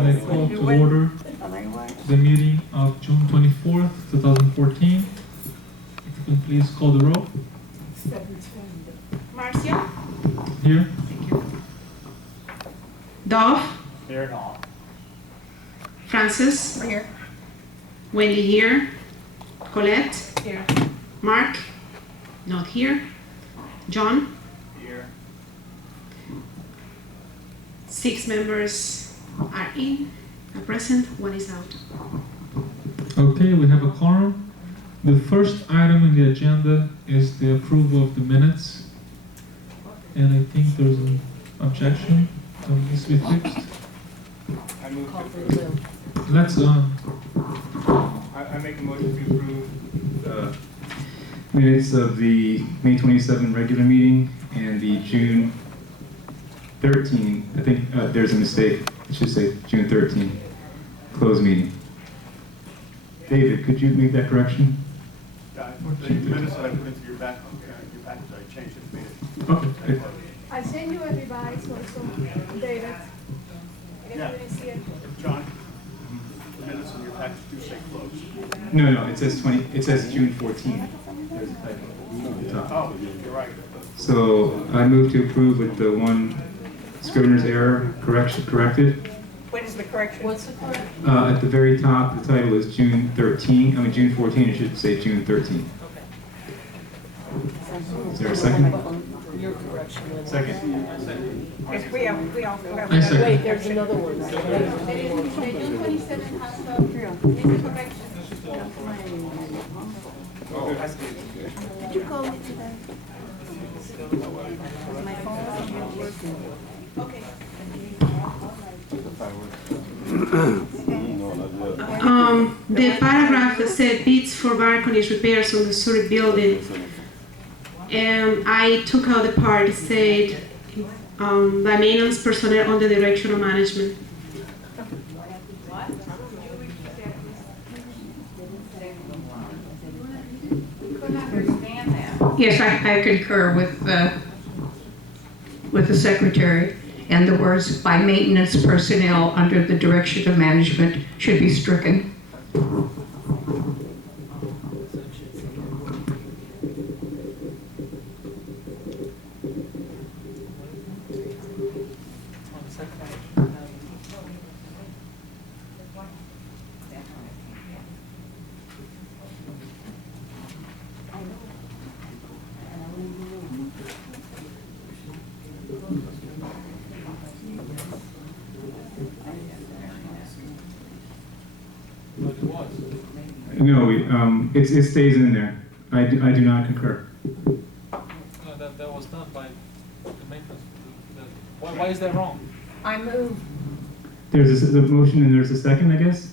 I call to order the meeting of June 24th, 2014. If you can please call the roll. Marcio? Here. Dov? Here and all. Francis? Here. Wendy here. Colette? Here. Mark? Not here. John? Here. 6 members are present, 1 is out. Okay, we have a quorum. The first item in the agenda is the approval of the minutes. And I think there's an objection that needs to be fixed. I move to approve. Let's, I make a motion to approve the minutes of the May 27 regular meeting and the June 13, I think there's a mistake. It should say June 13 closed meeting. David, could you make that correction? The minutes that I put into your package, I changed it to me. okay. I sent you a revised also, David. I guess Yeah. you didn't see it. John, the minutes in your package do say closed. No, it says 20. It says June 14. There's a typo at the top. Oh, you're right. So I move to approve with the one scrivener's error corrected. What is the correction? What's the correction? At the very top, the title is June 13. I mean June 14. It should say June 13. Is there a second? Your correction. Second. Yes, we also have. I second. Wait, there's another one. The June 27 has the correction. Did you call me today? My phone wasn't working. Okay. The paragraph that said bids for balconies repairs on the Zurich building, I took out the part that said by maintenance personnel under the direction of management. Yes, I concur with the secretary, and the words "by maintenance personnel under the direction of management" should be stricken. No, it stays in there. I do not concur. No, that was done by the maintenance. Why is that wrong? I move, There's a motion and there's a second, I guess?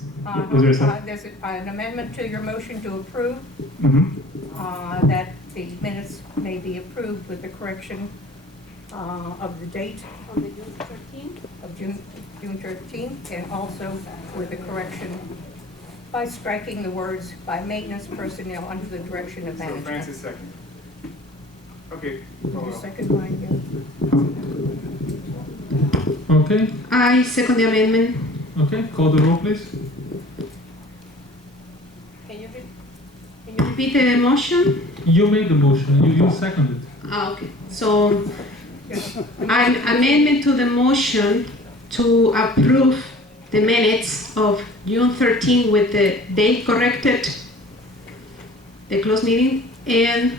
Was there a second? there's an amendment to your motion to approve, Mm-hmm. that the minutes may be approved with the correction of the date On the June 13th? of June 13th, and also with the correction by striking the words "by maintenance personnel under the direction of So management." Francis second. Okay. Would you second mine again? Okay, I second the amendment. okay, call the roll, please. Can you repeat the motion? You made the motion, you seconded. Okay. So an amendment to the motion to approve the minutes of June 13 with the date corrected, the closed meeting, and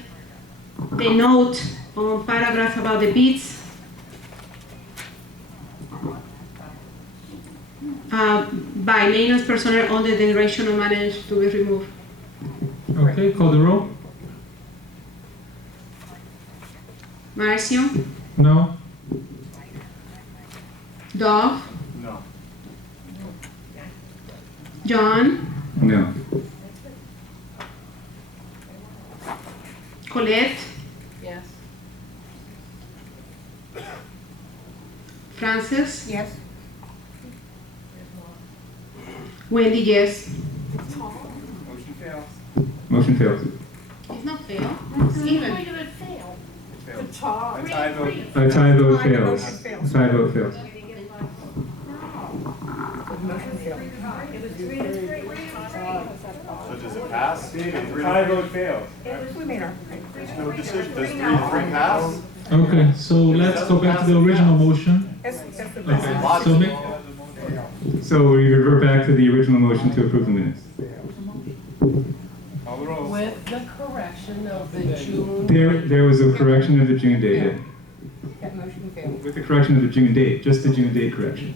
the note on paragraph about the bids by maintenance personnel under the direction of manager to be removed. Okay, call the roll. Marcio? No? Dov? No. John? No. Colette? Yes. Francis? Yes? Wendy, yes. Motion fails. Motion fails. It's not fair. It's even. It fails. The tie. A tie vote. A A tie vote tie fails. motion fails. A tie vote fails. The Motion failed. So does it pass? Tie vote fails. We made our. There's no decision. Does 3-3 pass? Okay, so let's go back to the original motion. That's the Okay, best. so make, So we revert back to the original motion to approve the minutes. With the correction of the June. There was a correction of the June date, yeah. That motion failed. With the correction of the June date, just the June date correction.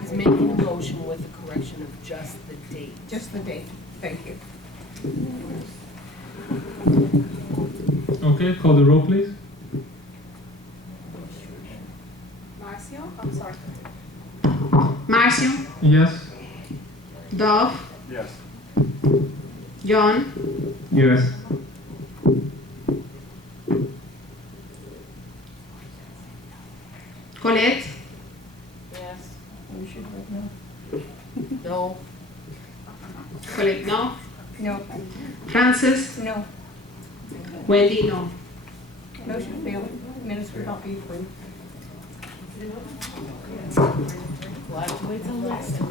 He's making a motion with the correction of just the date. Just the date. Thank you. okay, call the roll, please. Marcio, I'm sorry. Marcio, Yes. Dove, Yes. John, Yes. Colette, Yes. No. Colette, no. No. Francis, No. Wendy, no. Motion failed. Minutes will not be approved. We'll have to wait till next time.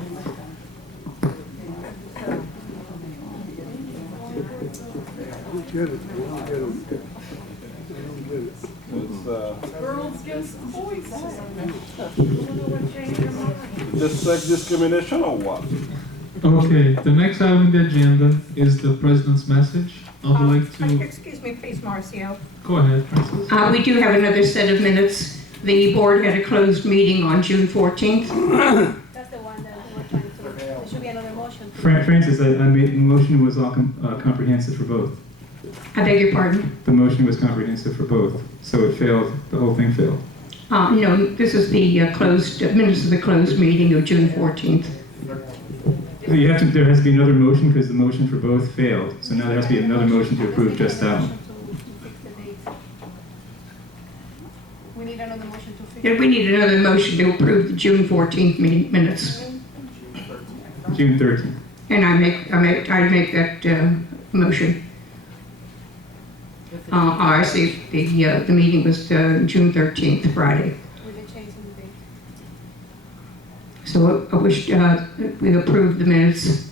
Girls against boys. Just like discrimination or what? Okay, the next item on the agenda is the president's message. I'd like to, Excuse me, please, Marcio. go ahead, Francis. We do have another set of minutes. The board had a closed meeting on June 14th. That's the one that we're trying to, there should be another motion. Francis, I made, the motion was all comprehensive for both. I beg your pardon? The motion was comprehensive for both, so it failed, the whole thing failed. No, this is the closed, minutes of the closed meeting of June 14th. So you have to, there has to be another motion because the motion for both failed. So now there has to be another motion to approve just that one. We need another motion to fix. Yeah, we need another motion to approve the June 14th meeting minutes. June 13th. And I make that motion. I see, the meeting was June 13th, Friday. With the change in the date. So I wish we approve the minutes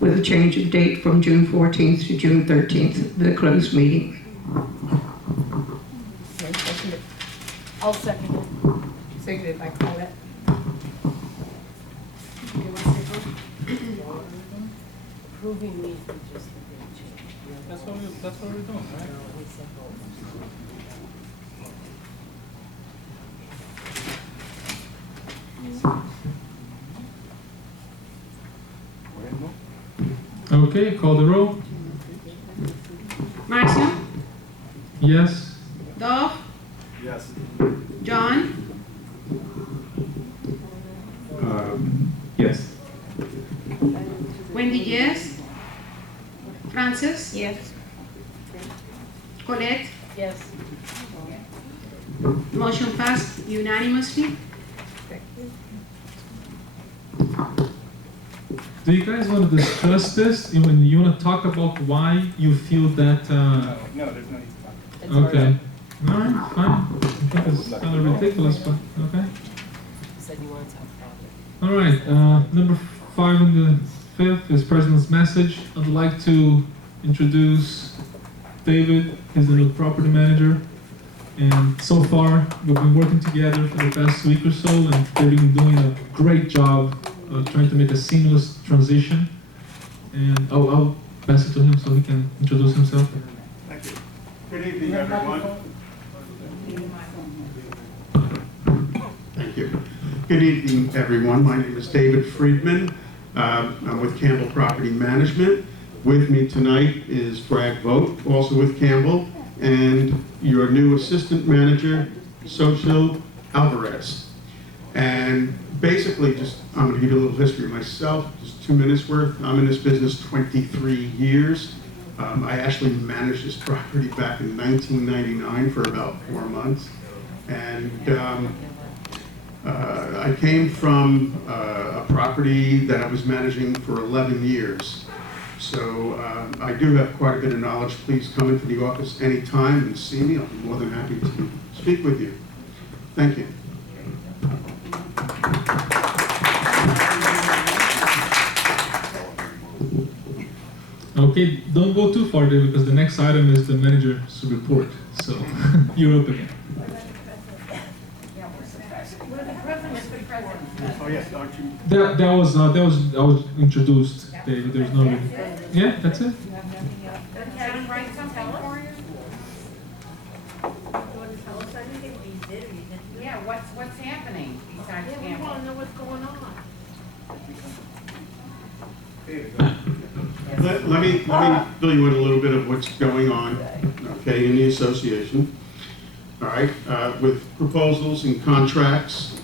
with a change of date from June 14th to June 13th, the closed meeting. I'll second it. Seconded by Colette. Approving means just the date change. That's what we're doing, right? Okay, call the roll. Marcio, Yes. Dove, Yes. John, Yes. Wendy, yes. Francis, Yes. Colette, Yes. motion passed unanimously. Thank you. Do you guys want to discuss this? When you want to talk about why you feel that? No, there's no need to talk. It's already- Okay. All right, fine. I think it's kind of ridiculous, but okay. You said you wanted to have fun. All right. Number 5 on the 5th is President's message. I'd like to introduce David. He's the new property manager. And so far, we've been working together for the past week or so, and they've been doing a great job trying to make a seamless transition. And I'll pass it to him so he can introduce himself. Thank you. Good evening, everyone. Thank you. Good evening, everyone. My name is David Friedman. I'm with Campbell Property Management. With me tonight is Brad Vogt, also with Campbell, and your new assistant manager, Xochitl Alvarez. And basically, I'm going to give you a little history of myself, just 2 minutes worth. I'm in this business 23 years. I actually managed this property back in 1999 for about 4 months. And I came from a property that I was managing for 11 years. So I do have quite a bit of knowledge. Please come into the office anytime and see me. I'll be more than happy to speak with you. Thank you. Okay, don't go too far there because the next item is the manager's report. So you're up again. Oh, yes, aren't you? That was introduced, David. There's no. Yeah, that's it. Does Kevin write something for you? Yeah, what's happening besides Yeah, we Campbell? wanna know what's going on. Let me fill you in a little bit of what's going on, okay, in the association. All right, with proposals and contracts.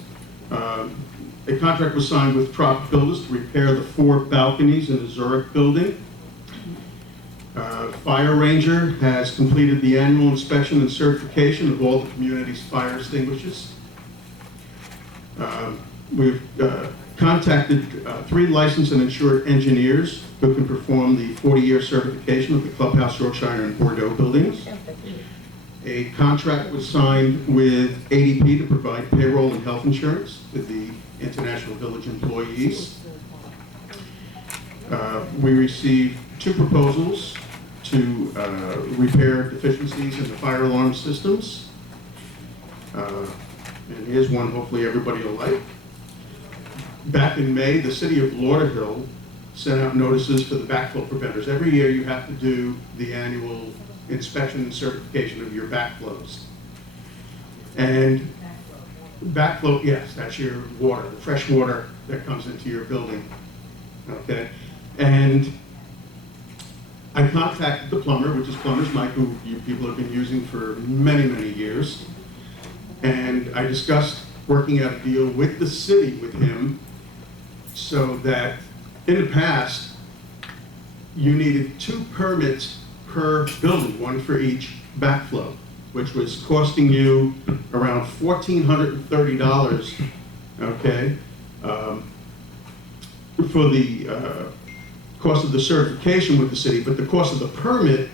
A contract was signed with Trop Builders to repair the 4 balconies in the Zurich building. Fire Ranger has completed the annual inspection and certification of all the community's fire extinguishers. We've contacted 3 licensed and insured engineers who can perform the 40-year certification of the Clubhouse, Yorkshire, and Bordeaux buildings. A contract was signed with ADP to provide payroll and health insurance to the International Village employees. We received 2 proposals to repair deficiencies in the fire alarm systems. And here's one hopefully everybody will like. Back in May, the city of Lauderhill sent out notices for the backflow preventers. Every year you have to do the annual inspection and certification of your backflows. And backflow, yes, that's your water, the fresh water that comes into your building, okay? And I contacted the plumber, which is Plumber's Mike, who you people have been using for many, many years. And I discussed working out a deal with the city with him so that in the past, you needed 2 permits per building, 1 for each backflow, which was costing you around $1,430, okay, for the cost of the certification with the city, but the cost of the permit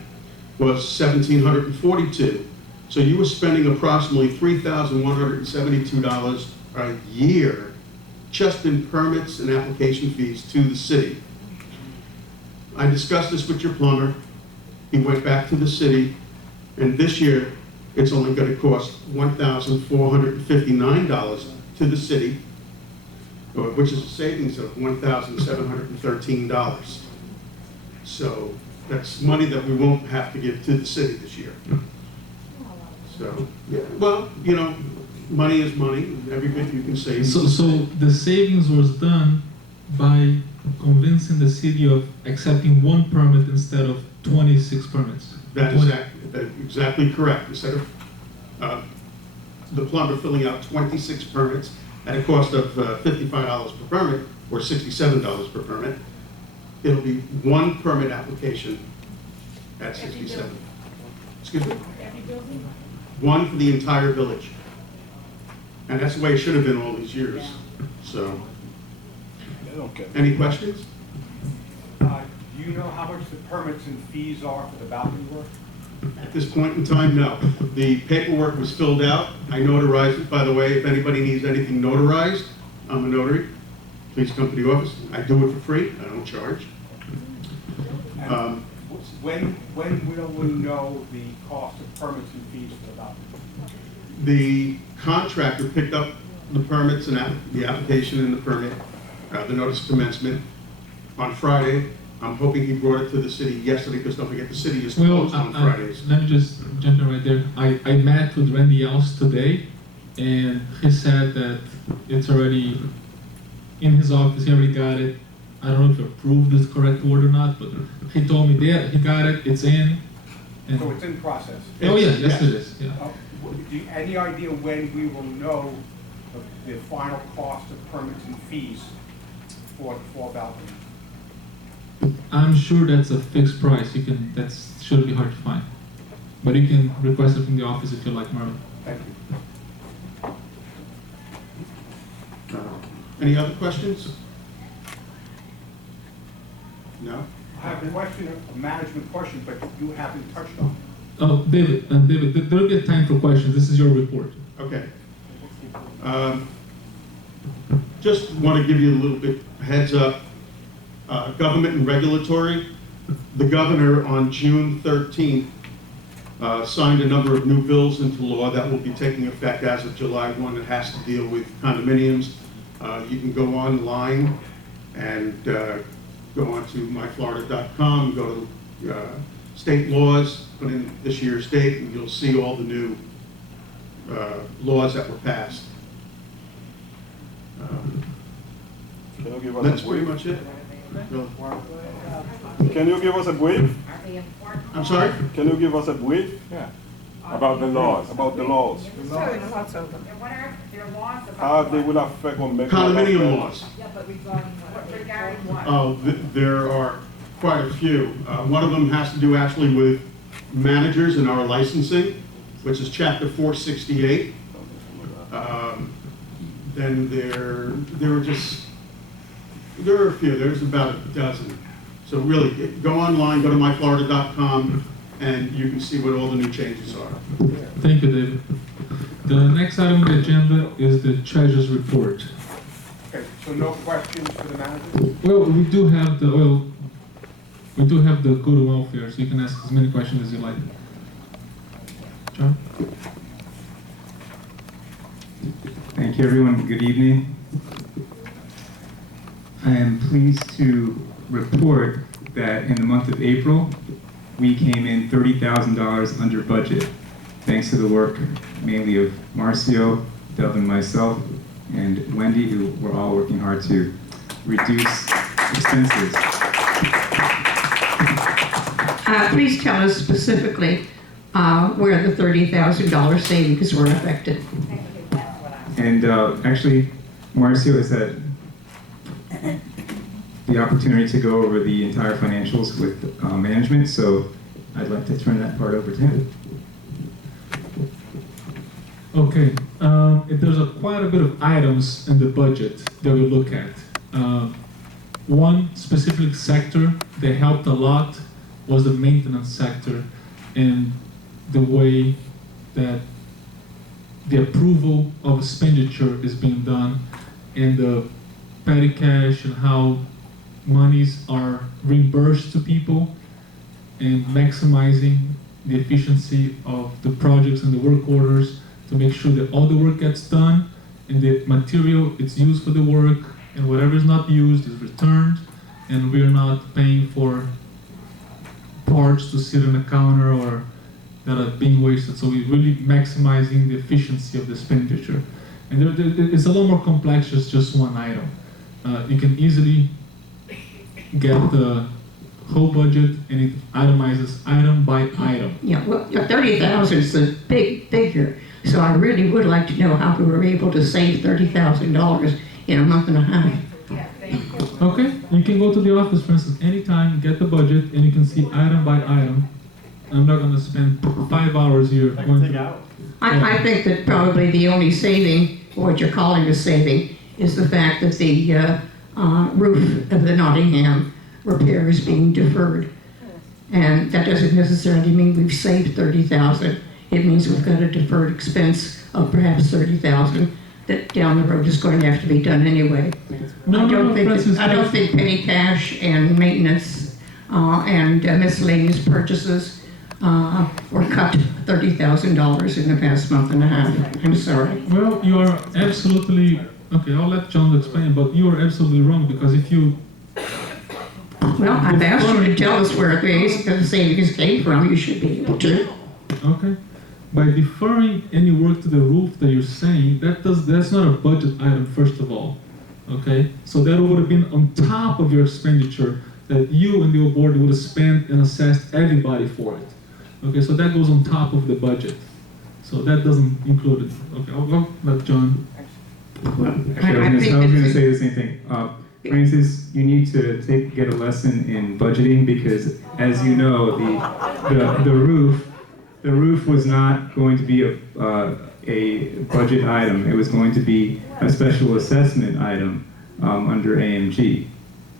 was $1,742. So you were spending approximately $3,172 a year just in permits and application fees to the city. I discussed this with your plumber. He went back to the city, and this year it's only going to cost $1,459 to the city, which is a savings of $1,713. So that's money that we won't have to give to the city this year. So, yeah, well, you know, money is money, every bit you can save. So the savings was done by convincing the city of accepting 1 permit instead of 26 permits. That is exactly correct. Instead of the plumber filling out 26 permits at a cost of $55 per permit or $67 per permit, it'll be 1 permit application at $67. Excuse me? Every building? 1 for the entire village. And that's the way it should have been all these years. So, any questions? Do you know how much the permits and fees are for the balcony work? At this point in time, no. The paperwork was filled out. I notarized it, by the way. If anybody needs anything notarized, I'm a notary. Please come to the office. I do it for free. I don't charge. When will we know the cost of permits and fees for the balcony? The contractor picked up the permits and the application and the permit, the notice of commencement on Friday. I'm hoping he brought it to the city yesterday, because don't forget, the city is closed on Fridays. Let me just jump in right there. I met with Randy Else today, and he said that it's already in his office. He already got it. I don't know if he approved this correct word or not, but he told me that he got it. It's in. And So it's in process? oh yeah, yes it is. Yeah. Any idea when we will know the final cost of permits and fees for the 4 balconies? I'm sure that's a fixed price. You can. That shouldn't be hard to find. But you can request it from the office if you like, Marlon. Thank you. Any other questions? No? I have a question, a management question, but you haven't touched on it. Oh, David, there'll be a time for questions. This is your report. Okay. Just want to give you a little bit heads up. Government and regulatory, The governor on June 13th signed a number of new bills into law that will be taking effect as of July 1 that has to deal with condominiums. You can go online and go on to myflorida.com, go to state laws, put in this year's date, and you'll see all the new laws that were passed. Can you give us That's a pretty brief? much it. No. Can you give us a brief? Are they important? I'm sorry? Can you give us a brief? Yeah. About the laws, about the laws. Certain lots of them. And what are their laws How about? they will affect or make. Condominium laws. Yeah, but regarding what? Oh, there are quite a few. One of them has to do actually with managers and our licensing, which is Chapter 468. Then there are a few. There's about a dozen. So really, go online, go to myflorida.com, and you can see what all the new changes are. Thank you, David. The next item on the agenda is the treasurer's report. Okay, so no questions for the manager? Well, we do have the good welfare, so you can ask as many questions as you like. John? Thank you, everyone. Good evening. I am pleased to report that in the month of April, we came in $30,000 under budget, thanks to the work mainly of Marcio, Delvin, myself, and Wendy, who were all working hard to reduce expenses. Please tell us specifically where the $30,000 savings were affected. And actually, Marcio has had the opportunity to go over the entire financials with management, so I'd like to turn that part over to him. Okay, there's quite a bit of items in the budget that we look at. One specific sector that helped a lot was the maintenance sector, and the way that the approval of expenditure is being done, and the petty cash, and how monies are reimbursed to people, and maximizing the efficiency of the projects and the work orders to make sure that all the work gets done and the material is used for the work, and whatever is not used is returned, and we're not paying for parts to sit on a counter or that are being wasted. So we're really maximizing the efficiency of the expenditure. And it's a lot more complex than just one item. You can easily get the whole budget, and it itemizes item by item. Yeah, well, 30,000 is a big figure, so I really would like to know how we were able to save $30,000 in a month and a half. Yeah, thank you. Okay, you can go to the office, for instance, anytime, get the budget, and you can see item by item. I'm not going to spend 5 hours here going through. I think that probably the only saving, or what you're calling a saving, is the fact that the roof of the Nottingham repair is being deferred. And that doesn't necessarily mean we've saved $30,000. It means we've got a deferred expense of perhaps $30,000 that down the road is going to have to be done anyway. I don't think petty cash and maintenance and miscellaneous purchases were cut $30,000 in the past month and a half. I'm sorry. Well, you are absolutely, okay, I'll let John explain, but you are absolutely wrong, because if you... Well, I've asked you to tell us where the savings came from. You should be able to. Okay. By deferring any work to the roof that you're saying, that's not a budget item, first of all. Okay? So that would have been on top of your expenditure that you and your board would have spent and assessed everybody for it. Okay, so that goes on top of the budget. So that doesn't include it. Okay, I'll let John. Actually, I was going to say the same thing. Francis, you need to get a lesson in budgeting, because, as you know, the roof was not going to be a budget item. It was going to be a special assessment item under AMG.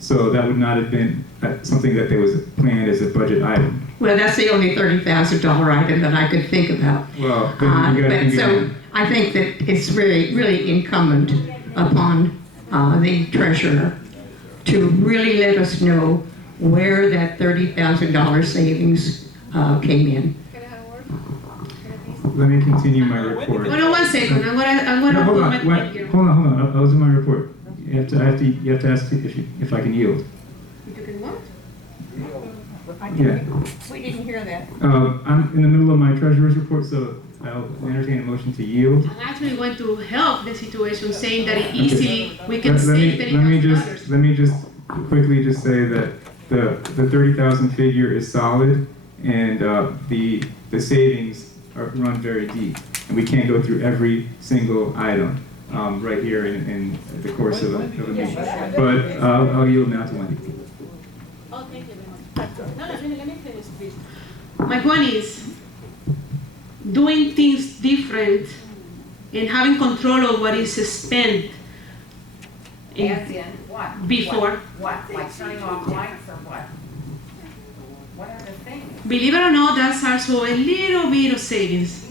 So that would not have been something that was planned as a budget item. Well, that's the only $30,000 item that I could think about. Well, then you got to think so I think that it's really incumbent upon the treasurer to really let us know where that $30,000 savings came in. Can I have a word? Let me continue my report. Hold on 1 second. I'm gonna No, hold put on, my wait, mic here. hold on. I was in my report. You have to ask if I can yield. You can what? We didn't hear that. I'm in the middle of my treasurer's report, so I'll entertain a motion to yield. I actually want to help the situation, saying that easily we can Let save $30,000. me just quickly just say that the 30,000 figure is solid, and the savings run very deep, and we can't go through every single item right here in the course of a meeting. But I'll yield now to Wendy. Oh, thank you very much. No, let me finish, please. My point is, doing things different and having control of what is spent As in what? before. What? Like turning off lights or what? What are the things? Believe it or not, that's also a little bit of savings.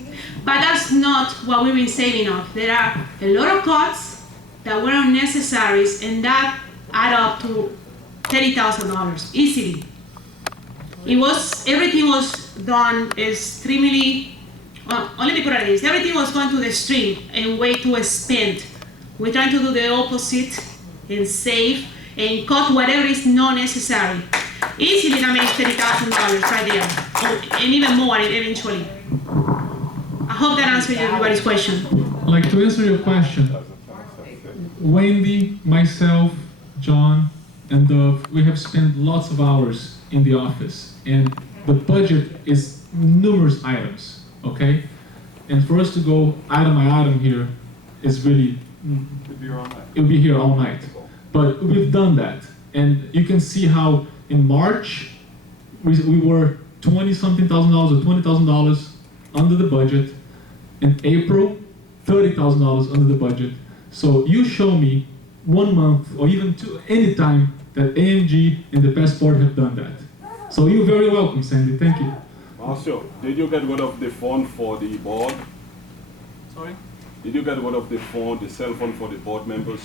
But that's not what we've been saving of. There are a lot of cuts that were unnecessary, and that add up to $30,000 easily. Everything was done extremely, only the correct is, everything was going to the stream and way to spend. We're trying to do the opposite and save and cut whatever is not necessary. Easily that makes $30,000 right there, and even more eventually. I hope that answers everybody's question. Like, to answer your question, Wendy, myself, John, and Dove, we have spent lots of hours in the office, and the budget is numerous items, okay? And for us to go item by item here is really, it'll be here all night. But we've done that, and you can see how in March, we were $20-something thousand or $20,000 under the budget. In April, $30,000 under the budget. So you show me 1 month or even two, any time that AMG and the passport have done that. So you're very welcome, Sandy. Thank you. Marcio, did you get rid of the phone for the board? Sorry? Did you get rid of the phone, the cell phone for the board members?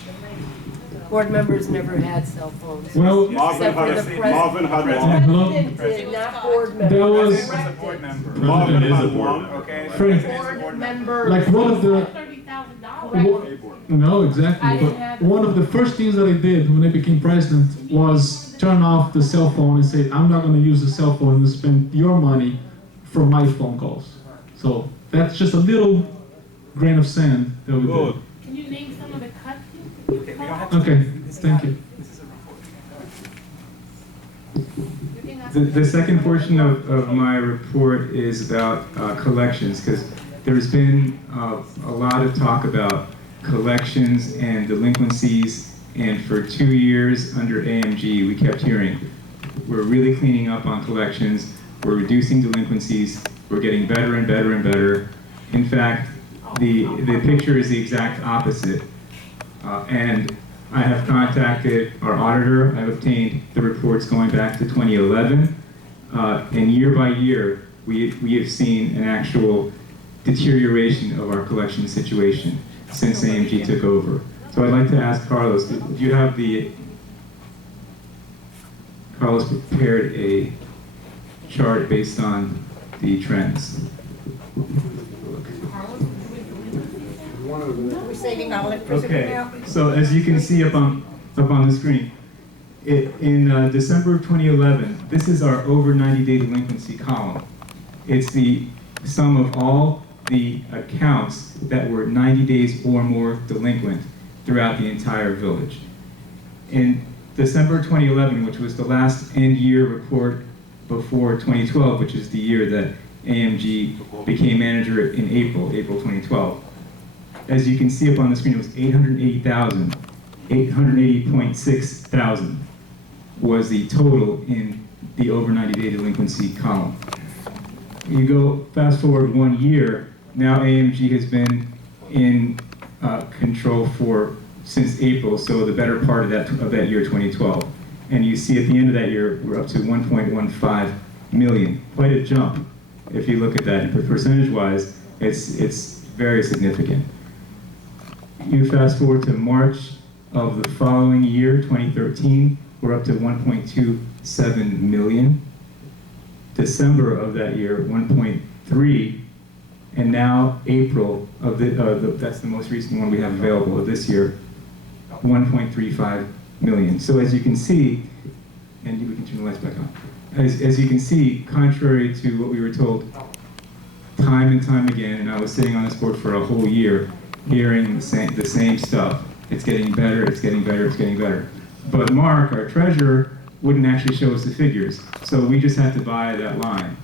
Board members never had cell phones. Well, Marvin Except for had, the president. Marvin had hello? one. President did, not board That members. was Marvin had one. Okay? Frank, Board members. like one of the Correct. no, exactly. I didn't But have one of the first things that I did when I became president was turn off the cell phone and say, I'm not going to use the cell phone and spend your money for my phone calls. So that's just a little grain of sand that we Good. Can you name some of the cuts? did. Okay, thank you. The second portion of my report is about collections, because there's been a lot of talk about collections and delinquencies, and for 2 years under AMG, we kept hearing, we're really cleaning up on collections, we're reducing delinquencies, we're getting better and better and better. In fact, the picture is the exact opposite. And I have contacted our auditor. I've obtained the reports going back to 2011. And year by year, we have seen an actual deterioration of our collection situation since AMG took over. So I'd like to ask Carlos, do you have Carlos prepared a chart based on the trends? We're saving our electricity Okay, now. so as you can see up on the screen, in December of 2011, this is our over 90-day delinquency column. It's the sum of all the accounts that were 90 days or more delinquent throughout the entire village. In December 2011, which was the last end-year report before 2012, which is the year that AMG became manager in April 2012. As you can see up on the screen, it was 880,000, 880.6 thousand was the total in the over 90-day delinquency column. You go fast forward 1 year, now AMG has been in control since April, so the better part of that year, 2012. And you see at the end of that year, we're up to 1.15 million. Quite a jump if you look at that. And percentage-wise, it's very significant. You fast forward to March of the following year, 2013, we're up to 1.27 million. December of that year, 1.3, and now April of that's the most recent one we have available of this year, 1.35 million. So as you can see, and we can turn the lights back on. As you can see, contrary to what we were told time and time again, and I was sitting on this board for a whole year, hearing the same stuff. It's getting better, it's getting better, it's getting better. But Mark, our treasurer, wouldn't actually show us the figures, so we just had to buy that line.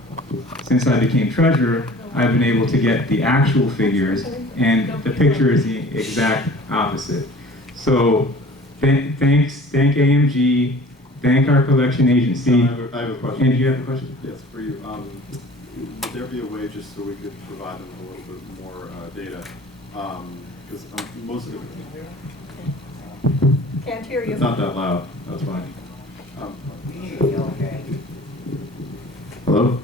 Since I became treasurer, I've been able to get the actual figures, and the picture is the exact opposite. So thank AMG, thank our collection agency. I have a question. And you have a question? Yes, for you. Would there be a way just so we could provide them a little bit more data? Because most of it, Can't hear you. it's not that loud. That's fine. Hello?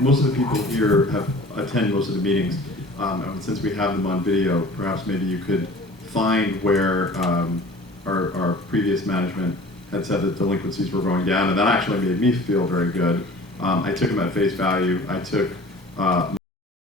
Most of the people here attend most of the meetings, and since we have them on video, perhaps maybe you could find where our previous management had said that delinquencies were going down, and that actually made me feel very good. I took them at face value. I took